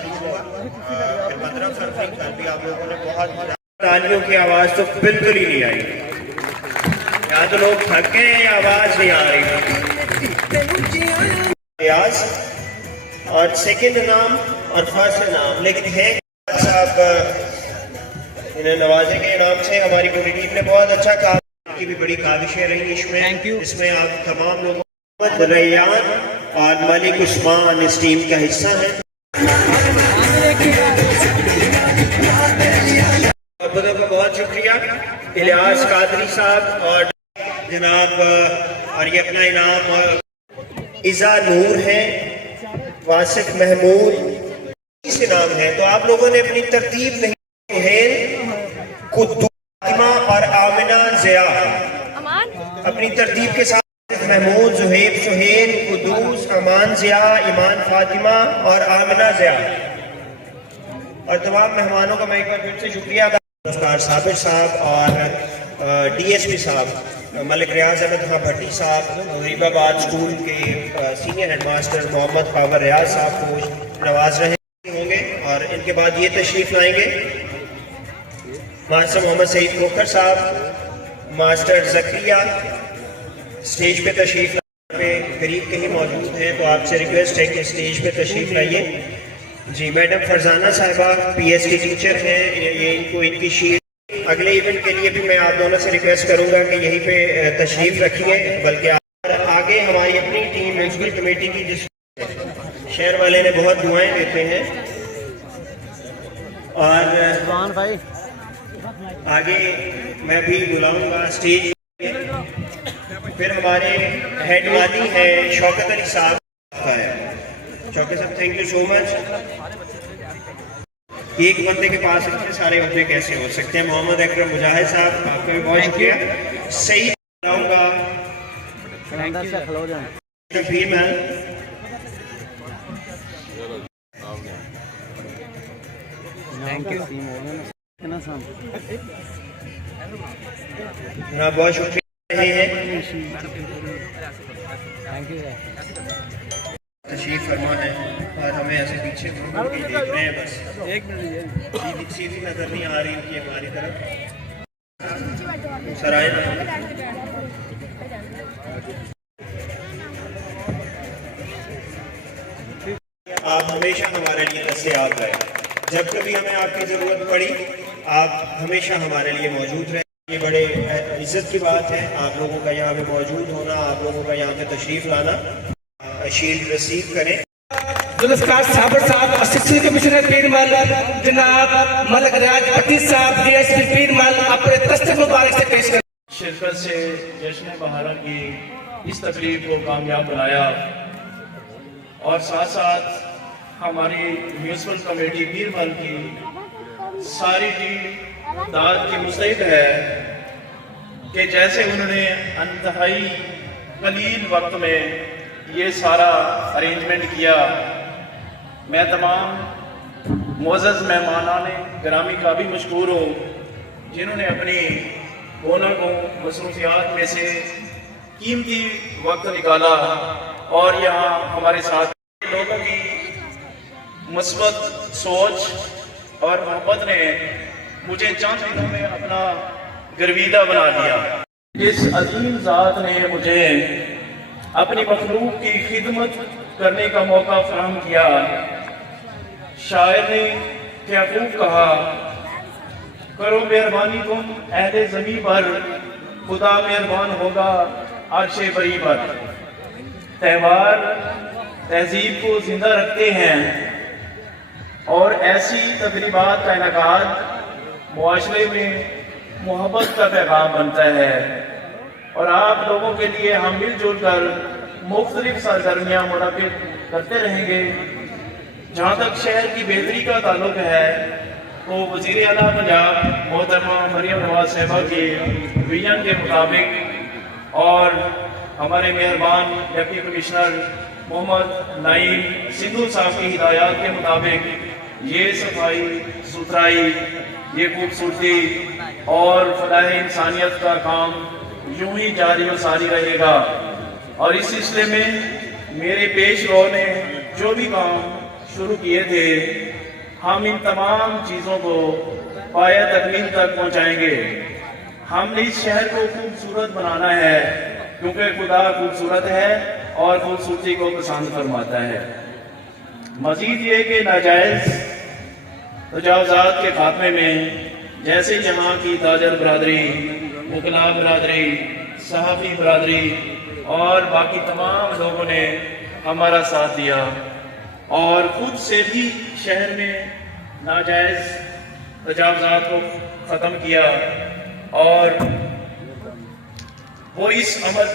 شروع ہوا. پھر 15 فروری کل بھی آپ لوگوں نے بہت تالیوں کی آواز تو بالکل ہی نہیں آئی. یا تو لوگ تھک گئے ہیں یا آواز نہیں آ رہی. ریاض اور سیکنڈ انعام اور فرسٹ انعام، لیکن ہے صاحب انہیں نوازے کے انعام سے. ہماری پوری ٹیم نے بہت اچھا کام کی، بھی بڑی کاوشیں رہی اس میں آپ تمام لوگوں محمد ریان اور ملک عثمان اس ٹیم کا حصہ ہیں. بہت شکریہ الیاس قادری صاحب اور جناب، اور یہ اپنا انعام عزا نور ہے، واصف محمود اس انعام ہے. تو آپ لوگوں نے اپنی ترتیب نہیں، سہیل قدوس فاطمہ اور آمنہ ضیا اپنی ترتیب کے ساتھ محمود، زہیب، سہیل، قدوس، امان ضیا، ایمان فاطمہ اور آمنہ ضیا. اور تمام مہمانوں کا میں ایک بار پھر سے شکریہ ادا کرتا ہوں. صابر صاحب اور ڈی ایس پی صاحب ملک ریاض احمد خان بھٹی صاحب، غریب آباد اسکول کے سینئر ہیڈ ماسٹر محمد خاور ریاض صاحب کو نواز رہے ہوں گے. اور ان کے بعد یہ تشریف لائیں گے ماسٹر محمد سعید کھوکھر صاحب، ماسٹر زکریہ اسٹیج پہ تشریف لائیں پہ قریب کہیں موجود ہیں، تو آپ سے ریکویسٹ ہے کہ اسٹیج پہ تشریف لائیے. جی میڈم فرزانہ صاحبہ پی ایچ ڈی ٹیچر ہیں، یہ ان کو ان کی شیٹ اگلے ایونٹ کے لیے بھی میں آپ دونوں سے ریکویسٹ کروں گا کہ یہیں پہ تشریف رکھیے. بلکہ آگے ہماری اپنی ٹیم میونسپل کمیٹی کی جس شہر والے نے بہت دعائیں دیتے ہیں، اور آگے میں بھی بلاؤں گا اسٹیج. پھر ہمارے ہیڈ والی ہیں شوکت علی صاحب کا ہے. شوکت صاحب تھینک یو سو مچ. ایک بندے کے پاس اتنے سارے عہدے کیسے ہو سکتے ہیں. محمد اکرم مجاہد صاحب آپ کا بھی بہت شکریہ. صحیح بلاؤں گا شفیع محل. بہت شکریہ رہے ہیں، تشریف فرما ہے اور ہمیں ایسے پیچھے دیکھ رہے ہیں. بس ایک منٹ سیدھی نظر نہیں آ رہی ان کی ہماری طرف. سر آئے آپ ہمیشہ ہمارے لیے دستیاب رہے. جب کبھی ہمیں آپ کی ضرورت پڑی آپ ہمیشہ ہمارے لیے موجود رہے. یہ بڑے عزت کی بات ہے آپ لوگوں کا یہاں پہ موجود ہونا، آپ لوگوں کا یہاں پہ تشریف لانا. شیلڈ ریسیو کریں. ذوالفقار صابر صاحب، اسسٹنٹ کمشنر پیر محل جناب ملک ریاض بھٹی صاحب، ڈی ایس پی پیر محل، اپنے دستخط مبارک سے پیش کریں. شرکت سے جشن بہارہ کی اس تقریب کو کامیاب بنایا، اور ساتھ ساتھ ہماری میونسپل کمیٹی پیر محل کی ساری ٹیم داد کی مستعد ہے کہ جیسے انہوں نے انتہائی قلیل وقت میں یہ سارا ارینجمنٹ کیا. میں تمام معزز مہمانان گرامی کا بھی مشکور ہوں جنہوں نے اپنی گوناگوں مصروفیات میں سے قیمتی وقت نکالا اور یہاں ہمارے ساتھ. لوگوں کی مثبت سوچ اور محبت نے مجھے چند دنوں میں اپنا گرویدہ بنا دیا. اس عظیم ذات نے مجھے اپنی مخلوق کی خدمت کرنے کا موقع فراہم کیا. شاعر نے کیا خوب کہا، کرو مہربانی تم اہل زمین پر، خدا مہربان ہوگا عرش بری پر. تہوار تہذیب کو زندہ رکھتے ہیں اور ایسی تقریبات کا انعقاد معاشرے میں محبت کا پیغام بنتا ہے. اور آپ لوگوں کے لیے ہم مل جل کر مختلف سرگرمیاں منعقد کرتے رہیں گے. جہاں تک شہر کی بہتری کا تعلق ہے تو وزیر اعلیٰ پنجاب محترمہ مریم نواز صاحبہ کے ویژن کے مطابق اور ہمارے مہربان ڈپٹی کمشنر محمد نعیم سندھو صاحب کی ہدایات کے مطابق یہ صفائی ستھرائی، یہ خوبصورتی اور فلاح انسانیت کا کام یوں ہی جاری و ساری رہے گا. اور اس سلسلے میں میرے پیش رو نے جو بھی کام شروع کیے تھے ہم ان تمام چیزوں کو پایہ تکمیل تک پہنچائیں گے. ہم نے اس شہر کو خوبصورت بنانا ہے کیونکہ خدا خوبصورت ہے اور خوبصورتی کو پسند فرماتا ہے. مزید یہ کہ ناجائز تجاوزات کے خاتمے میں جیسے یہاں کی تاجر برادری، وکلا برادری، صحافی برادری اور باقی تمام لوگوں نے ہمارا ساتھ دیا اور خود سے بھی شہر میں ناجائز تجاوزات کو ختم کیا، اور وہ اس عمل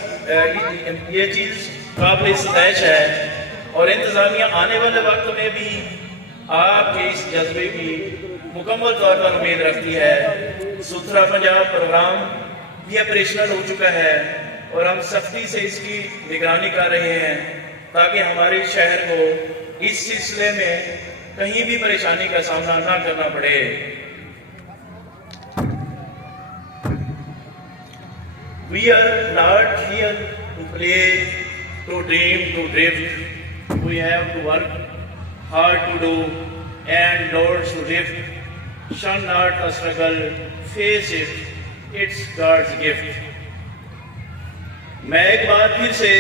یہ چیز قابل ستائش ہے. اور انتظامیہ آنے والے وقت میں بھی آپ کے اس جذبے کی مکمل طور پر امید رکھتی ہے. ستھرا پنجاب پروگرام بھی آپریشنل ہو چکا ہے اور ہم سختی سے اس کی نگرانی کر رہے ہیں تاکہ ہمارے شہر کو اس سلسلے میں کہیں بھی پریشانی کا سامنا نہ کرنا پڑے. We are not here to play, to dream, to drift. We have to work hard to do and doors to lift. Shun not the struggle, face it, it's God's gift. میں ایک بار پھر سے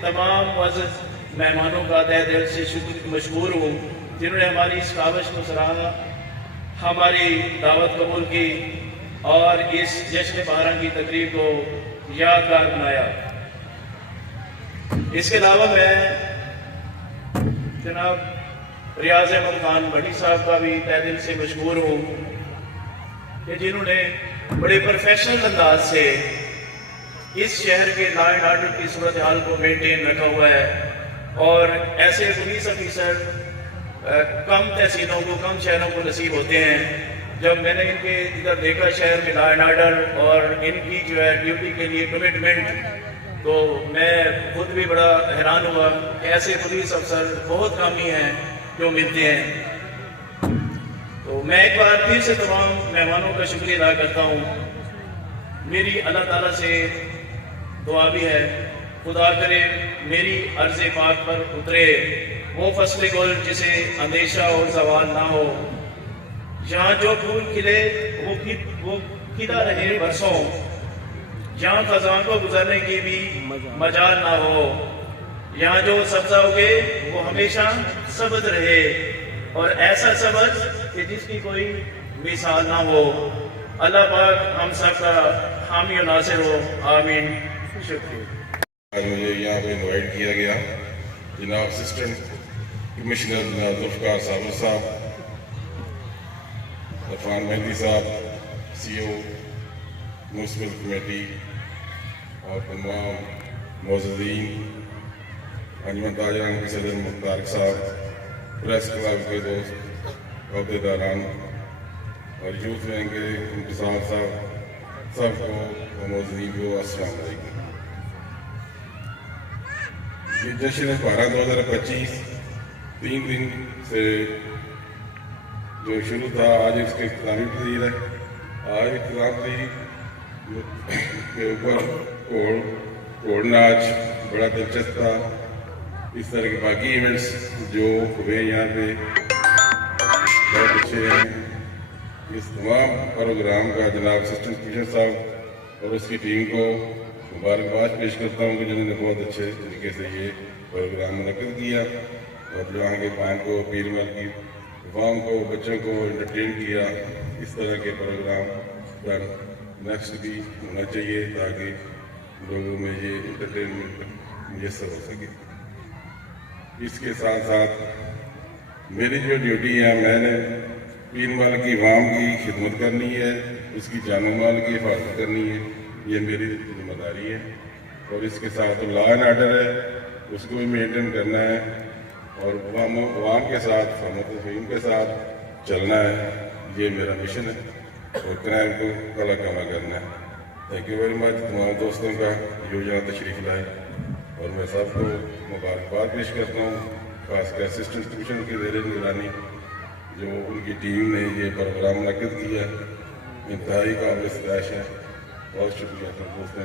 تمام معزز مہمانوں کا تہ دل سے مشکور ہوں جنہوں نے ہماری اس کاوش کو سراہا، ہماری دعوت قبول کی اور اس جشن بارہ کی تقریب کو یادگار بنایا. اس کے علاوہ میں جناب ریاض احمد خان بھٹی صاحب کا بھی تہ دل سے مشکور ہوں کہ جنہوں نے بڑے پروفیشنل انداز سے اس شہر کے لا اینڈ آرڈر کی صورتحال کو مینٹین رکھا ہوا ہے. اور ایسے پولیس افیسر کم تحصیلوں کو، کم شہروں کو نصیب ہوتے ہیں. جب میں نے ان کے ادھر دیکھا شہر میں لا اینڈ آرڈر اور ان کی جو ہے ڈیوٹی کے لیے کمٹمنٹ، تو میں خود بھی بڑا حیران ہوا کہ ایسے پولیس افسر بہت کم ہی ہیں جو ملتے ہیں. تو میں ایک بار پھر سے تمام مہمانوں کا شکریہ ادا کرتا ہوں. میری اللہ تعالیٰ سے دعا بھی ہے خدا کرے میری عرض پاک پر اترے وہ فصل گل جسے اندیشہ اور زوال نہ ہو. جہاں جو پھول کھلے وہ کھلا رہے برسوں، جہاں خزاں کو گزرنے کی بھی مجال نہ ہو. یہاں جو سبزہ اگے وہ ہمیشہ سبز رہے، اور ایسا سبز کہ جس کی کوئی مثال نہ ہو. اللہ پاک ہم سب کا حامی و ناصر ہو، آمین. شکریہ. مجھے یہاں پہ انوائٹ کیا گیا جناب اسسٹنٹ کمشنر جناب ذوالفقار صابر صاحب، عرفان مہندی صاحب، سی او میونسپل کمیٹی اور تمام معززین، انجمن تاجران کے صدر مختار صاحب، پریس کلب کے دوست، عہدے داران اور یوتھ ونگ کے انتصار صاحب، سب کو معززین کو السلام علیکم. یہ جشن بارہ 2025 3 دن سے جو شروع تھا، آج اس کے اختتامی تقریب ہے. آج اختتام تقریب کے اوپر کوڑ ناچ بڑا دلچسپ تھا. اس طرح کے باقی ایونٹس جو ہوئے یہاں پہ بہت اچھے ہیں. اس تمام پروگرام کا جناب اسسٹنٹ کمشنر صاحب اور اس کی ٹیم کو مبارکباد پیش کرتا ہوں کہ جنہوں نے بہت اچھے طریقے سے یہ پروگرام منعقد کیا اور یہاں کے قوم کو، پیر مل کی عوام کو، بچوں کو انٹرٹین کیا. اس طرح کے پروگرام پر نیکسٹ بھی ہونا چاہیے تاکہ لوگوں میں یہ انٹرٹینمنٹ میسر ہو سکے. اس کے ساتھ ساتھ میری جو ڈیوٹی ہے، میں نے پیر مل کی عوام کی خدمت کرنی ہے، اس کی جان و مال کی حفاظت کرنی ہے. یہ میری ذمہ داری ہے. اور اس کے ساتھ لا اینڈ آرڈر ہے، اس کو بھی مینٹین کرنا ہے اور عوام کے ساتھ، ہمت و فہیم کے ساتھ چلنا ہے. یہ میرا مشن ہے اور کرائم کو کلا کما کرنا ہے. Thank you very much. تمام دوستوں کا یہاں تشریف لائے اور میں سب کو مبارکباد پیش کرتا ہوں، خاص کر اسسٹنٹ کمشنر کی زیر نگرانی جو ان کی ٹیم نے یہ پروگرام منعقد کیا. انتہائی قابل ستائش ہے. بہت شکریہ دوستوں.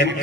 MK